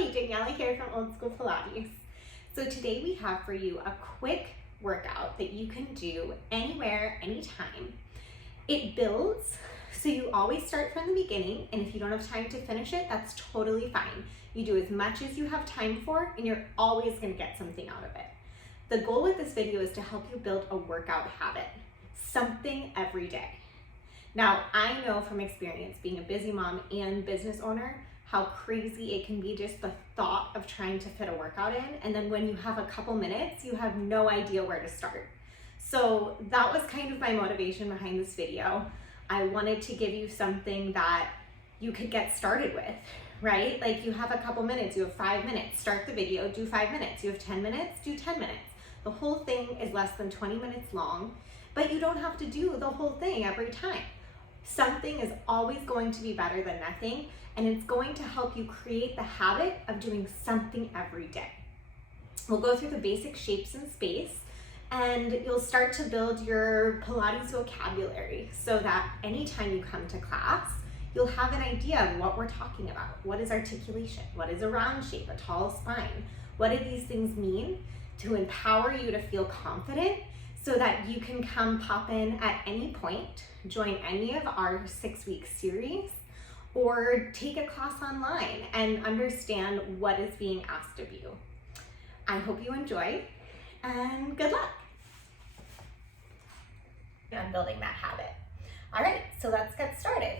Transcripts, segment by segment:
Hi, Daniela here from Old School Pilates. So today we have for you a quick workout that you can do anywhere, anytime. It builds, so you always start from the beginning, and if you don't have time to finish it, that's totally fine. You do as much as you have time for, and you're always gonna get something out of it. The goal with this video is to help you build a workout habit, something every day. Now, I know from experience, being a busy mom and business owner, how crazy it can be just the thought of trying to fit a workout in, and then when you have a couple minutes, you have no idea where to start. So that was kind of my motivation behind this video. I wanted to give you something that you could get started with, right? Like you have a couple minutes, you have 5 minutes, start the video, do 5 minutes. You have 10 minutes, do 10 minutes. The whole thing is less than 20 minutes long, but you don't have to do the whole thing every time. Something is always going to be better than nothing, and it's going to help you create the habit of doing something every day. We'll go through the basic shapes in space, and you'll start to build your Pilates vocabulary so that anytime you come to class, you'll have an idea of what we're talking about. What is articulation? What is a round shape, a tall spine? What do these things mean to empower you to feel confident so that you can come pop in at any point, join any of our 6-week series, or take a class online and understand what is being asked of you. I hope you enjoy, and good luck on building that habit. All right, so let's get started.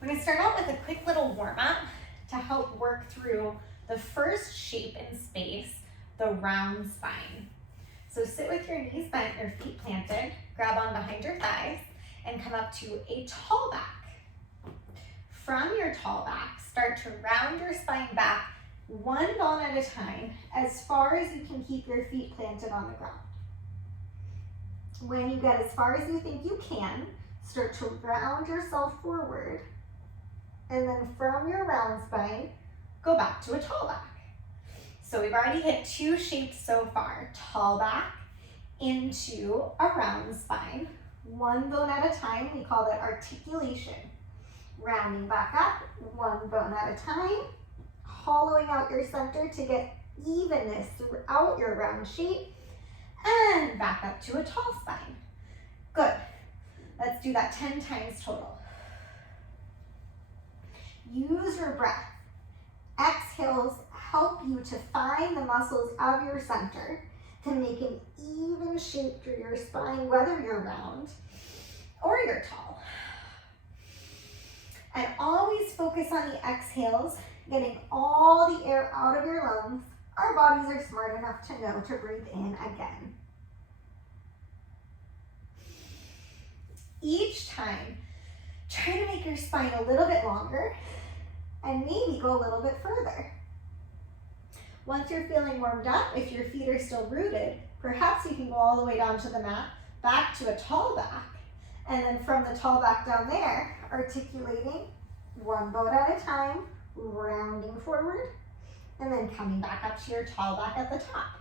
We're gonna start out with a quick little warm-up to help work through the first shape in space, the round spine. So sit with your knees bent, your feet planted, grab on behind your thighs, and come up to a tall back. From your tall back, start to round your spine back one bone at a time, as far as you can keep your feet planted on the ground. When you get as far as you think you can, start to round yourself forward, and then from your round spine, go back to a tall back. So we've already hit 2 shapes so far, tall back into a round spine, one bone at a time. We call that articulation. Rounding back up, one bone at a time, hollowing out your center to get evenness throughout your round shape, and back up to a tall spine. Good. Let's do that 10 times total. Use your breath. Exhales help you to find the muscles of your center to make an even shape through your spine, whether you're round or you're tall. And always focus on the exhales, getting all the air out of your lungs. Our bodies are smart enough to know to breathe in again. Each time, try to make your spine a little bit longer and maybe go a little bit further. Once you're feeling warmed up, if your feet are still rooted, perhaps you can go all the way down to the mat, back to a tall back, and then from the tall back down there, articulating one bone at a time, rounding forward, and then coming back up to your tall back at the top.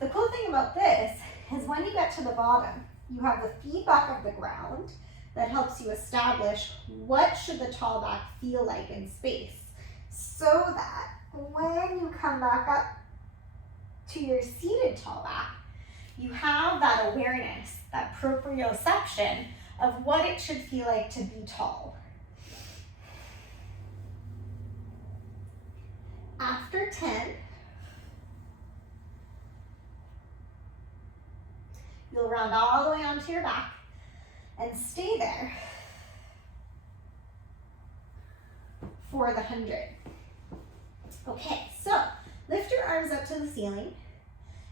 The cool thing about this is when you get to the bottom, you have the feedback of the ground that helps you establish what should the tall back feel like in space, so that when you come back up to your seated tall back, you have that awareness, that proprioception of what it should feel like to be tall. After 10, you'll round all the way onto your back and stay there for the 100. Okay, so lift your arms up to the ceiling,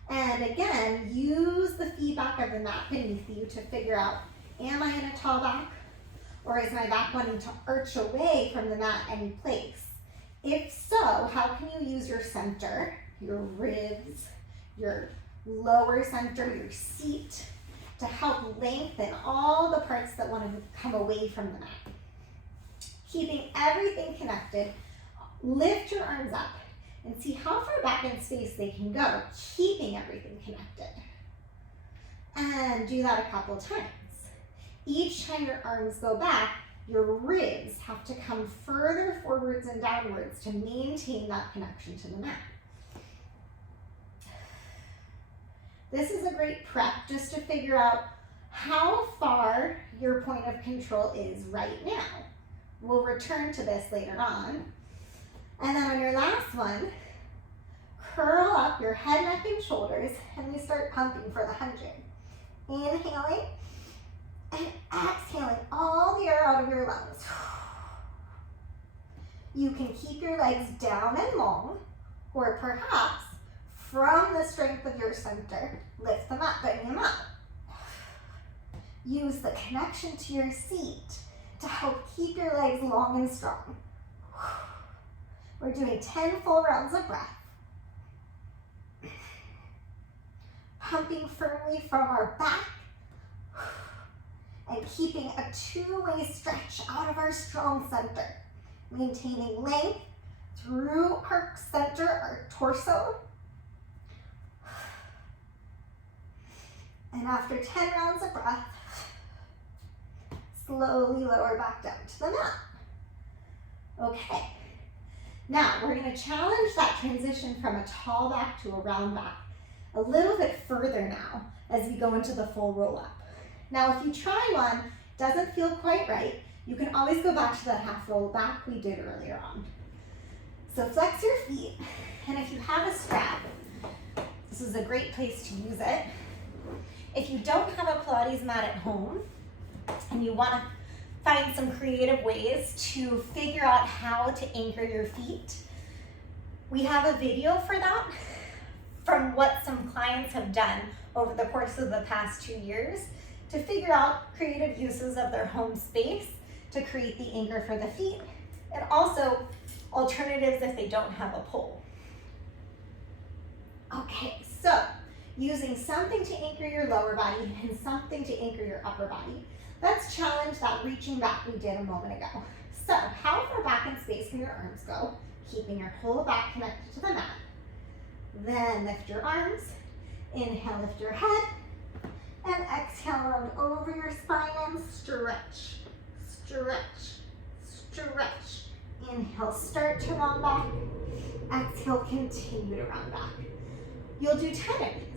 and again, use the feedback of the mat beneath you to figure out, am I in a tall back, or is my back wanting to arch away from the mat any place? If so, how can you use your center, your ribs, your lower center, your seat, to help lengthen all the parts that want to come away from the mat? Keeping everything connected, lift your arms up and see how far back in space they can go, keeping everything connected. And do that a couple times. Each time your arms go back, Your ribs have to come further forwards and downwards to maintain that connection to the mat. This is a great prep just to figure out how far your point of control is right now. We'll return to this later on. And then on your last one, curl up your head, neck, and shoulders, and we start pumping for the 100. Inhaling and exhaling all the air out of your lungs. You can keep your legs down and long, or perhaps from the strength of your center, lift them up, bring them up. Use the connection to your seat to help keep your legs long and strong. We're doing 10 full rounds of breath. Pumping firmly from our back and keeping a two-way stretch out of our strong center. Maintaining length through our center, our torso. And after 10 rounds of breath, slowly lower back down to the mat. Okay, now we're going to challenge that transition from a tall back to a round back a little bit further now as we go into the full roll up. Now if you try one, doesn't feel quite right, you can always go back to that half roll back we did earlier on. So flex your feet, and if you have a strap, this is a great place to use it. If you don't have a Pilates mat at home and you want to find some creative ways to figure out how to anchor your feet, we have a video for that from what some clients have done over the course of the past 2 years to figure out creative uses of their home space to create the anchor for the feet, and also alternatives if they don't have a pole. Okay, so using something to anchor your lower body and something to anchor your upper body. Let's challenge that reaching back we did a moment ago. So how far back in space can your arms go? Keeping your whole back connected to the mat. Then lift your arms. Inhale, lift your head. And exhale, round over your spine and stretch, stretch, stretch. Inhale, start to round back. Exhale, continue to round back. You'll do 10 of these.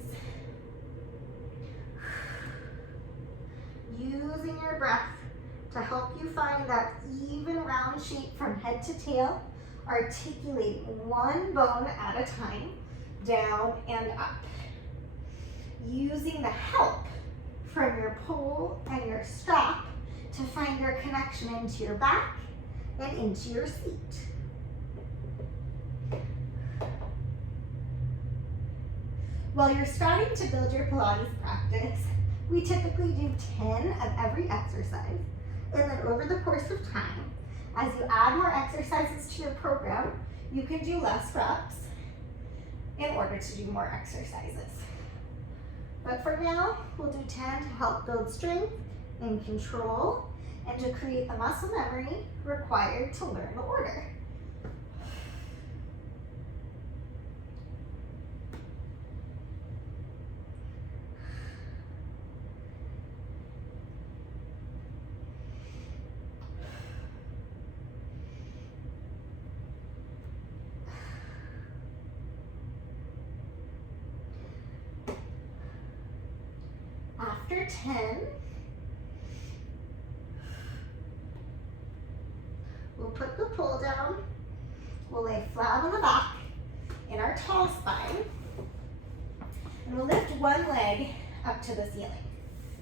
Using your breath to help you find that even round shape from head to tail, articulating one bone at a time, down and up. Using the help from your pole and your strap to find your connection into your back and into your seat. While you're starting to build your Pilates practice, we typically do 10 of every exercise, and then over the course of time, as you add more exercises to your program, you can do less reps in order to do more exercises. But for now, we'll do 10 to help build strength and control and to create the muscle memory required to learn the order. After 10, we'll put the pole down, we'll lay flat on the back in our tall spine, and we'll lift one leg up to the ceiling.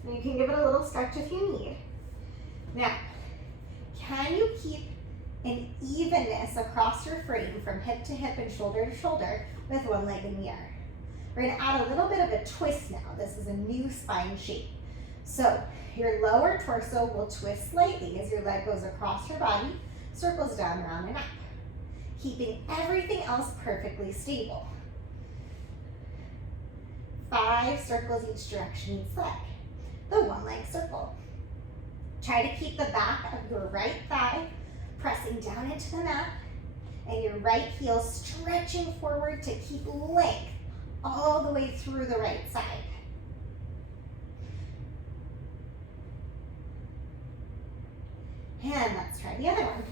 And you can give it a little stretch if you need. Now, can you keep an evenness across your frame from hip to hip and shoulder to shoulder with one leg in the air? We're going to add a little bit of a twist now. This is a new spine shape. So your lower torso will twist slightly as your leg goes across your body, circles down, around, and up, keeping everything else perfectly stable. 5 circles each direction each leg. The one leg circle. Try to keep the back of your right thigh pressing down into the mat and your right heel stretching forward to keep length all the way through the right side. And let's try the other one.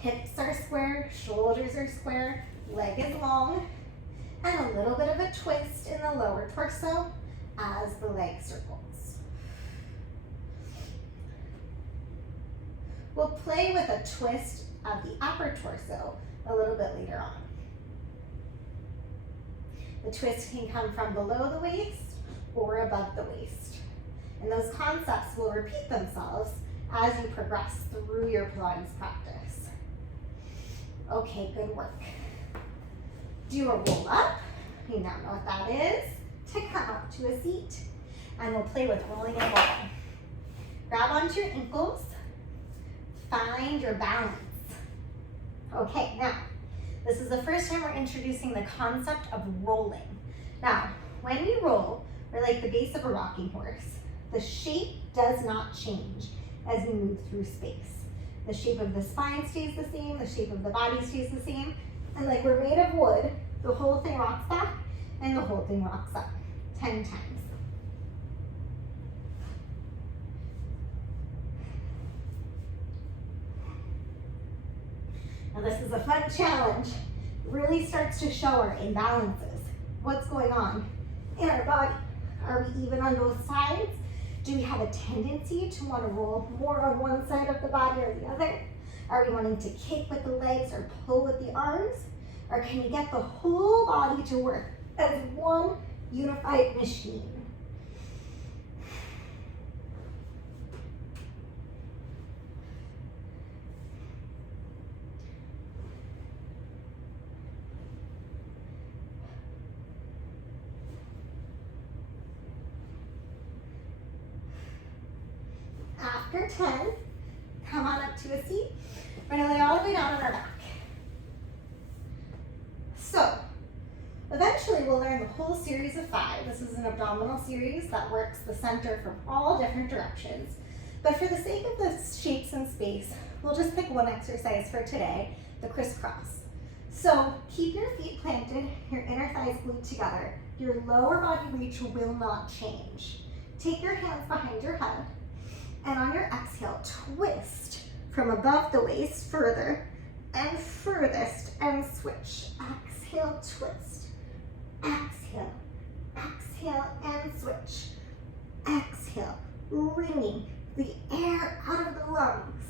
Hips are square, shoulders are square, leg is long, and a little bit of a twist in the lower torso as the leg circles. We'll play with a twist of the upper torso a little bit later on. The twist can come from below the waist or above the waist. And those concepts will repeat themselves as you progress through your Pilates practice. Okay, good work. Do a roll up. You now know what that is. To come up to a seat. And we'll play with rolling and rolling. Grab onto your ankles. Find your balance. Okay, now, this is the first time we're introducing the concept of rolling. Now, when we roll, we're like the base of a rocking horse. The shape does not change as we move through space. The shape of the spine stays the same, the shape of the body stays the same, and like we're made of wood, the whole thing rocks back and the whole thing rocks up 10 times. Now this is a fun challenge. It really starts to show our imbalances. What's going on in our body? Are we even on both sides? Do we have a tendency to want to roll more on one side of the body or the other? Are we wanting to kick with the legs or pull with the arms? Or can we get the whole body to work as one unified machine? After 10, come on up to a seat. We're gonna lay all the way down on our back. So, eventually we'll learn the whole series of 5. This is an abdominal series that works the center from all different directions. But for the sake of the shapes and space, we'll just pick one exercise for today, the crisscross. So, keep your feet planted, your inner thighs glued together. Your lower body reach will not change. Take your hands behind your head. And on your exhale, twist from above the waist further and furthest and switch. Exhale, twist. Exhale, exhale and switch. Exhale, wringing the air out of the lungs.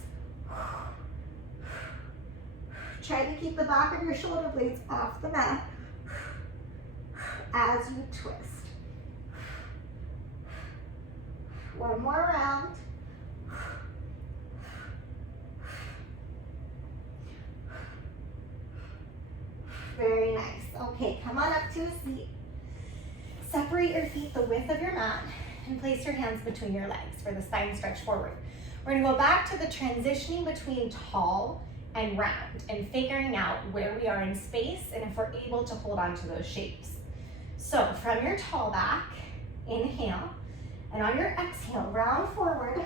Try to keep the back of your shoulder blades off the mat as you twist. One more round. Very nice. Okay, come on up to a seat. Separate your feet the width of your mat and place your hands between your legs for the spine stretch forward. We're gonna go back to the transitioning between tall and round and figuring out where we are in space and if we're able to hold on to those shapes. So from your tall back, inhale, and on your exhale, round forward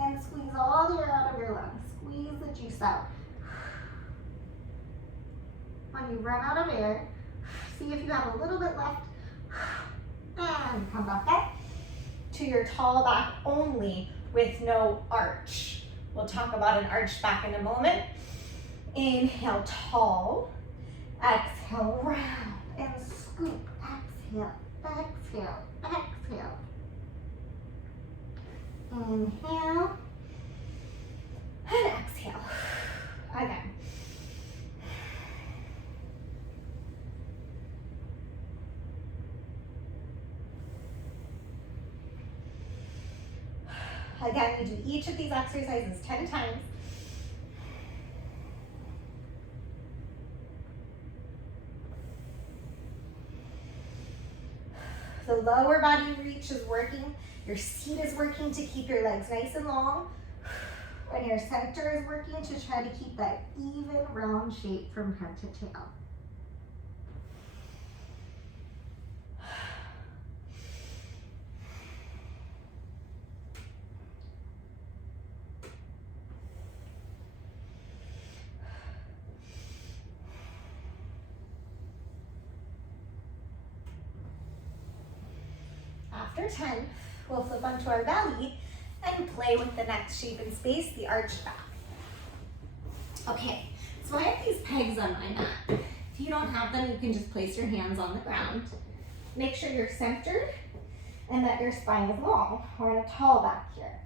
and squeeze all the air out of your lungs. Squeeze the juice out. When you run out of air, see if you have a little bit left, and come back up to your tall back only with no arch. We'll talk about an arch back in a moment. Inhale, tall. Exhale, round and scoop. Exhale, exhale, exhale. Inhale and exhale. Again. Again, we do each of these exercises 10 times. The lower body reach is working. Your seat is working to keep your legs nice and long. And your center is working to try to keep that even round shape from head to tail. after 10, we'll flip onto our belly and play with the next shape and space, the arched back. Okay, so I have these pegs on my mat. If you don't have them, you can just place your hands on the ground. Make sure you're centered and that your spine is long. We're in a tall back here.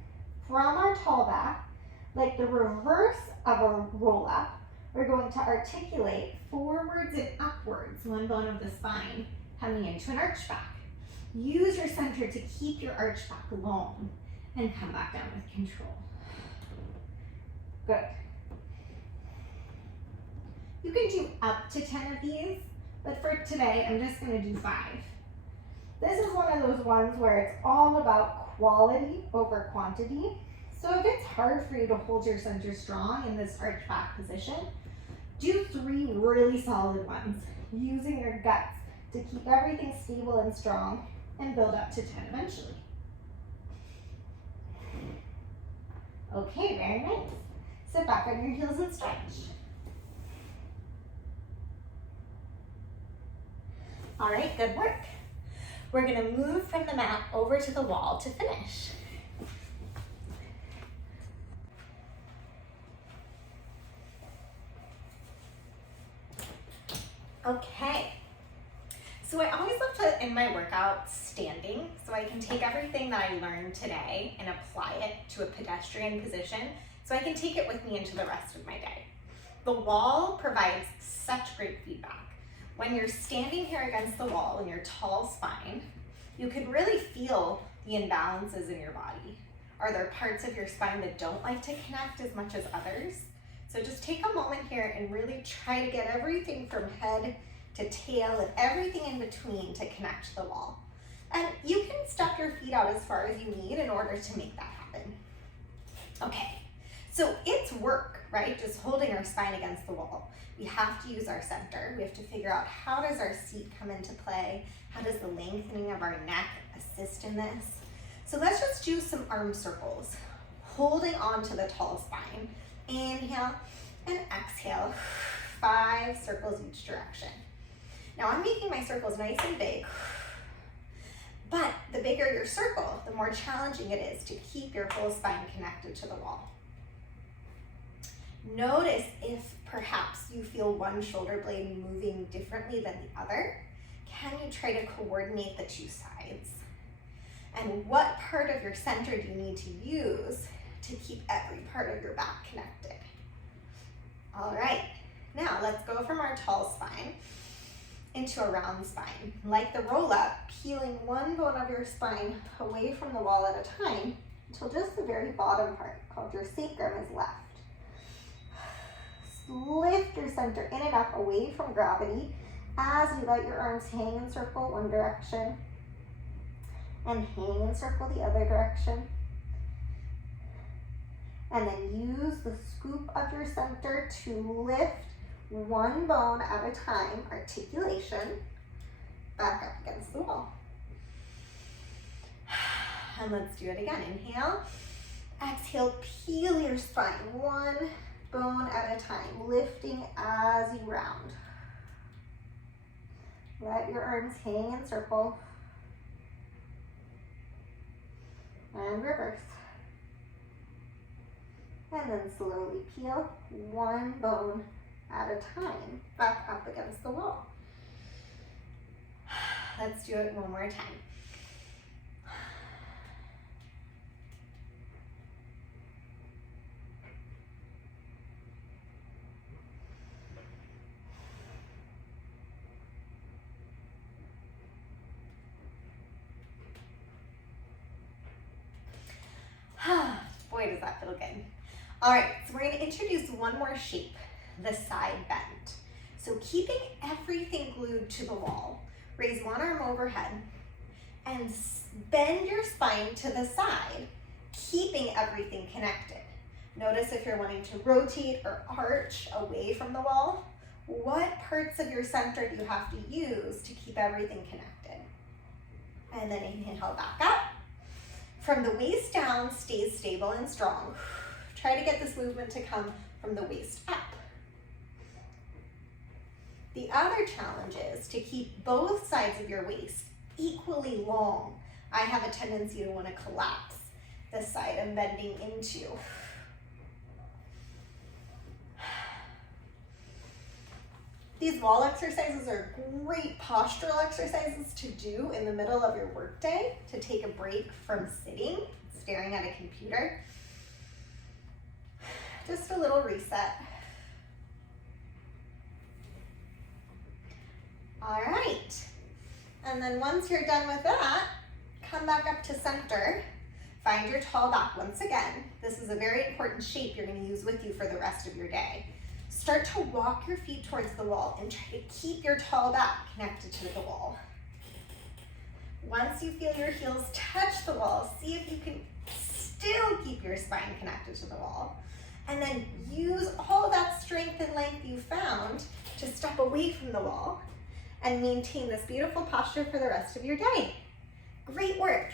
From our tall back, like the reverse of a roll up, we're going to articulate forwards and upwards, one bone of the spine, coming into an arch back. Use your center to keep your arch back long and come back down with control. Good. You can do up to 10 of these, but for today, I'm just gonna do 5. This is one of those ones where it's all about quality over quantity. So if it's hard for you to hold your center strong in this arch back position, do 3 really solid ones, using your guts to keep everything stable and strong and build up to 10 eventually. Okay, very nice. Sit back on your heels and stretch. All right, good work. We're gonna move from the mat over to the wall to finish. Okay, so I always love to end my workout standing so I can take everything that I learned today and apply it to a pedestrian position so I can take it with me into the rest of my day. The wall provides such great feedback. When you're standing here against the wall in your tall spine, you can really feel the imbalances in your body. Are there parts of your spine that don't like to connect as much as others? So just take a moment here and really try to get everything from head to tail and everything in between to connect to the wall. And you can step your feet out as far as you need in order to make that happen. Okay, so it's work, right? Just holding our spine against the wall. We have to use our center. We have to figure out how does our seat come into play? How does the lengthening of our neck assist in this? So let's just do some arm circles, holding on to the tall spine. Inhale and exhale, 5 circles each direction. Now I'm making my circles nice and big, but the bigger your circle, the more challenging it is to keep your whole spine connected to the wall. Notice if perhaps you feel one shoulder blade moving differently than the other. Can you try to coordinate the 2 sides? And what part of your center do you need to use to keep every part of your back connected? All right, now let's go from our tall spine into a round spine. Like the roll up, peeling one bone of your spine away from the wall at a time until just the very bottom part, called your sacrum, is left. Lift your center in and up away from gravity as you let your arms hang and circle one direction and hang and circle the other direction. And then use the scoop of your center to lift one bone at a time, articulation, back up against the wall. And let's do it again. Inhale, exhale, peel your spine one bone at a time, lifting as you round. Let your arms hang and circle. And reverse. And then slowly peel one bone at a time, back up against the wall. Let's do it one more time. Boy, does that feel good. All right, so we're going to introduce one more shape, the side bend. So keeping everything glued to the wall, raise one arm overhead and bend your spine to the side, keeping everything connected. Notice if you're wanting to rotate or arch away from the wall, what parts of your center do you have to use to keep everything connected? And then inhale back up. From the waist down, stay stable and strong. Try to get this movement to come from the waist up. The other challenge is to keep both sides of your waist equally long I have a tendency to want to collapse this side I'm bending into. These wall exercises are great postural exercises to do in the middle of your workday to take a break from sitting, staring at a computer. Just a little reset. All right. And then once you're done with that, come back up to center. Find your tall back once again. This is a very important shape you're going to use with you for the rest of your day. Start to walk your feet towards the wall and try to keep your tall back connected to the wall. Once you feel your heels touch the wall, see if you can still keep your spine connected to the wall. And then use all that strength and length you found to step away from the wall and maintain this beautiful posture for the rest of your day. Great work.